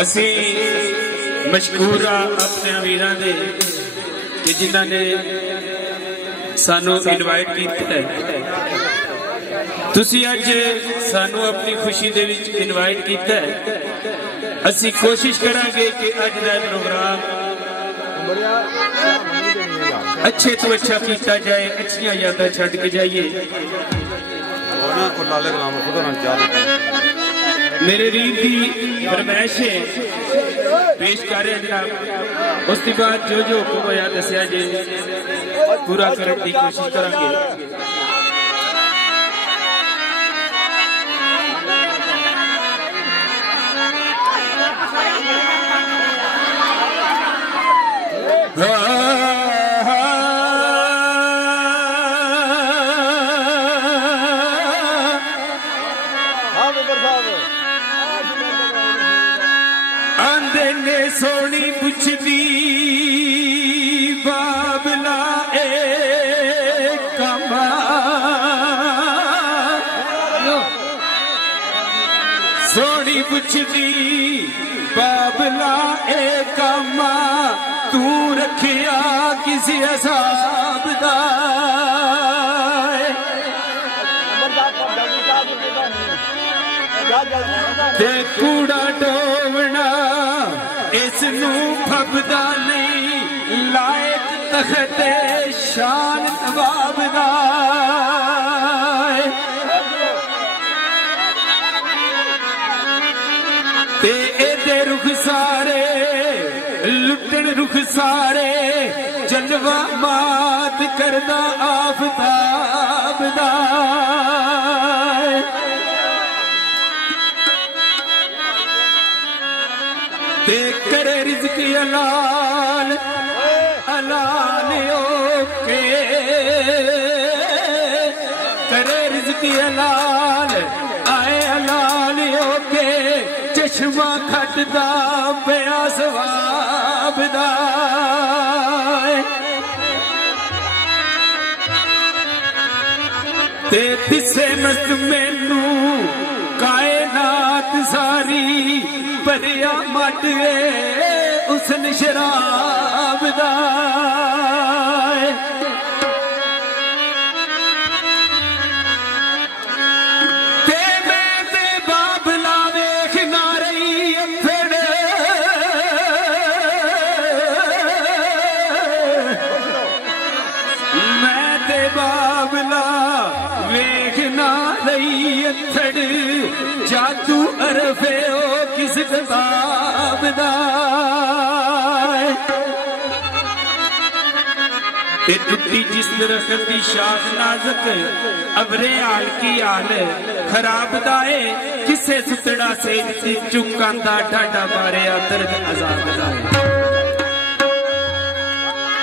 असी मशकूर अपने वीरां दे कि जिन्हां ने सानू इनवाइट किया है। तुसी अज सानू अपनी खुशी दे विच इनवाइट किया है। असी कोशिश करांगे कि अज दा प्रोग्राम अच्छे तो अच्छा किया जाए, अच्छियां यादां छड्ड के जाइए। मेरे वीर की फरमाइश है पेश कर रहे जनाब। उसके बाद जो जो हुक्म होया दसिया जे पूरा करने की कोशिश करांगे। आंदे ने सोनी पुछदी बाबला ए कमा, सोनी पुछदी बाबला ए कमा, तू रखिया किसी हिसाब दा। ते कूड़ा डोवना इसनू फबदा नहीं, लायक तखते शान नवाब दा। ते एदे रुख सारे लुटन रुख सारे, जलवा मात करदा आफताब दा। ते करे रिज़्क़ हलाल हलाल ओके, करे रिज़्क़ हलाल आए हलाल ओके, चश्मा खटदा पिया सवाब दा। ते तिसे मस्त मैनू कायनात सारी, भरिया मट उसन शराब दा। ते मैं ते बाबला वेख ना रही अथड़, मैं ते बाबला वेख ना रही अथड़, जादू अरफे ओ किस किताब दा। ते टुटी जिस दरख्त की शाख नाजुक, अबरे आल की आल खराब दाए, किसे सुतड़ा से चुकांदा ढाडा बारे दर्द अजाब दाए।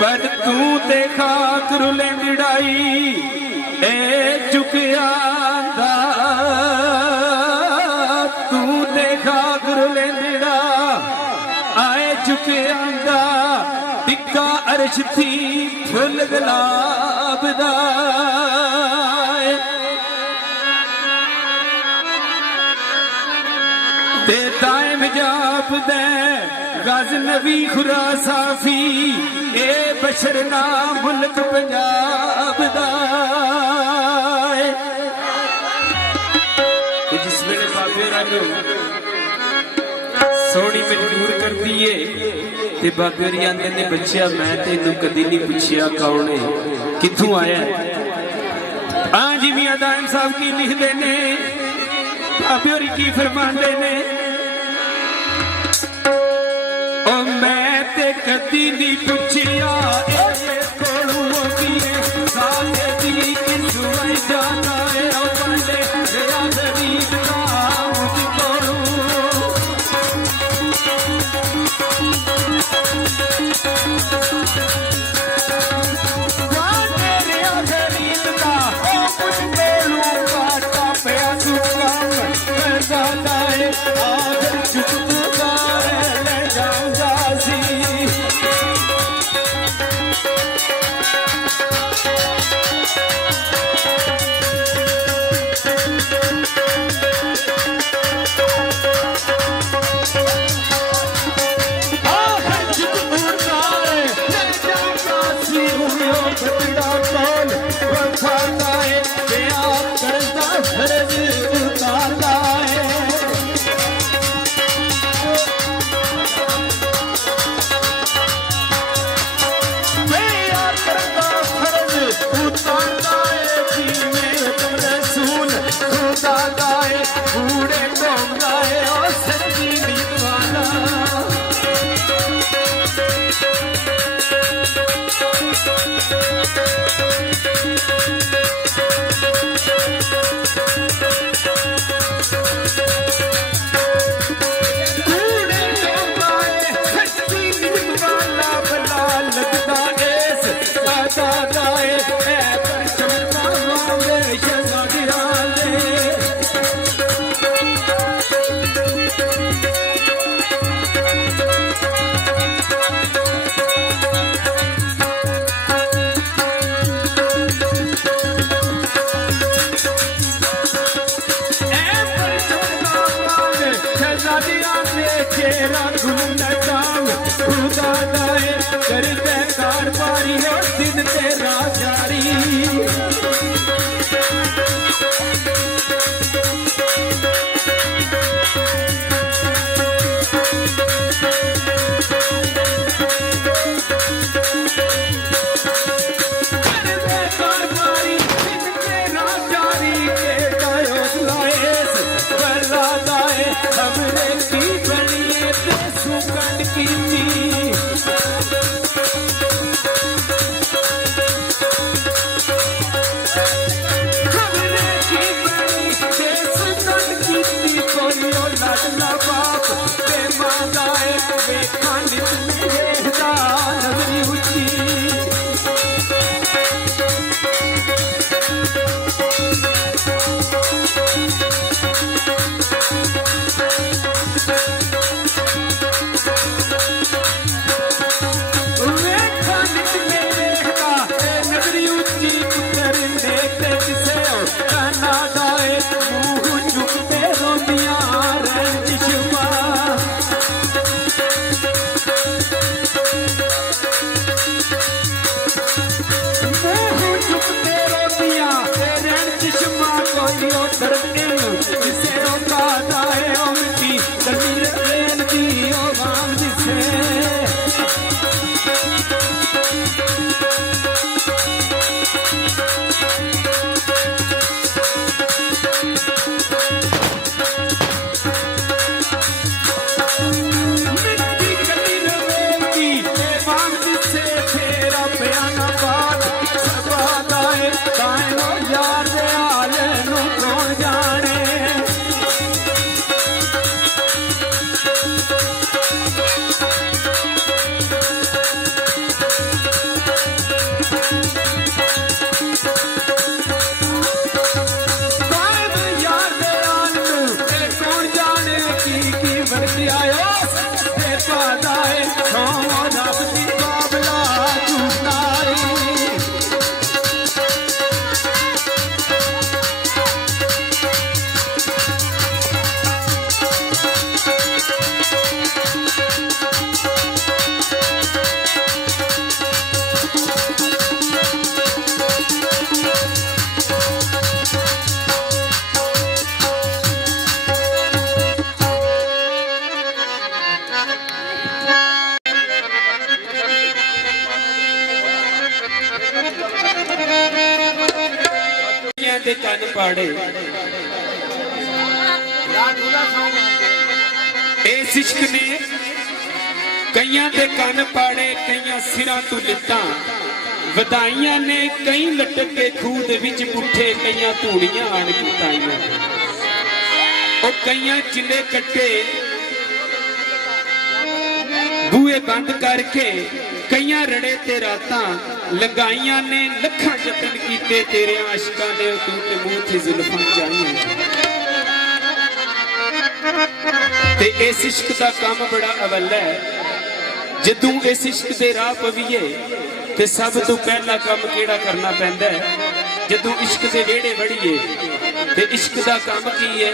पर तू ते खाक रुले मिड़ाई ए चुकिया दा, तू देखा गुरु लेंदा आए चुके आंदा, टिक्का अर्श थी फुल गुलाब दा। ते दाइम जाप दे गज़नवी खुरासाफी, ए बशर ना मुल्क पंजाब दा। जिस वेले बाबे रानू सोनी मजबूर कर दिए, ते बाबे होरी आंदे ने बच्चिया मैं तेनू कदी नहीं पुछिया कौन है किथों आया। हाँ जी मियां दाइम साहब की लिखते ने, बाबे होरी की फरमांदे ने, ओ मैं ते कदी नहीं पुछिया कोलू किए साले दी किसू जाना है। ओ बंदे तेरा गरीब का मुझको कूड़े घूमदा है ओ सच्ची नींद वाला करते कार पारी और दिन तेरा जारी ਦੇ ਕੰਨ ਪਾੜੇ ਇਸ ਇਸ਼ਕ ਨੇ ਕਈਆਂ ਦੇ ਕੰਨ ਪਾੜੇ ਕਈਆਂ ਸਿਰਾਂ ਤੋਂ ਲਿੱਤਾਂ ਵਧਾਈਆਂ ਨੇ ਕਈ ਲਟਕ ਕੇ ਖੂਹ ਦੇ ਵਿੱਚ ਪੁੱਠੇ ਕਈਆਂ ਧੂੜੀਆਂ ਆਣ ਕੀਤਾਈਆਂ ਉਹ ਕਈਆਂ ਚਿੱਲੇ ਕੱਟੇ ਬੂਹੇ ਬੰਦ ਕਰਕੇ ਕਈਆਂ ਰੜੇ ਤੇ ਰਾਤਾਂ ਲਗਾਈਆਂ ਨੇ ਲੱਖਾਂ ਯਤਨ ਕੀਤੇ ਤੇਰੇ ਆਸ਼ਿਕਾਂ ਨੇ ਤੂੰ ਤੇ ਮੂੰਹ ਤੇ ਜ਼ੁਲਫਾਂ ਚਾਹੀਆਂ ਤੇ ਇਸ ਇਸ਼ਕ ਦਾ ਕੰਮ ਬੜਾ ਅਵੱਲ ਹੈ ਜਦੋਂ ਇਸ ਇਸ਼ਕ ਦੇ ਰਾਹ ਪਵੀਏ ਤੇ ਸਭ ਤੋਂ ਪਹਿਲਾ ਕੰਮ ਕਿਹੜਾ ਕਰਨਾ ਪੈਂਦਾ ਹੈ ਜਦੋਂ ਇਸ਼ਕ ਦੇ ਵਿਹੜੇ ਵੜੀਏ ਤੇ ਇਸ਼ਕ ਦਾ ਕੰਮ ਕੀ ਹੈ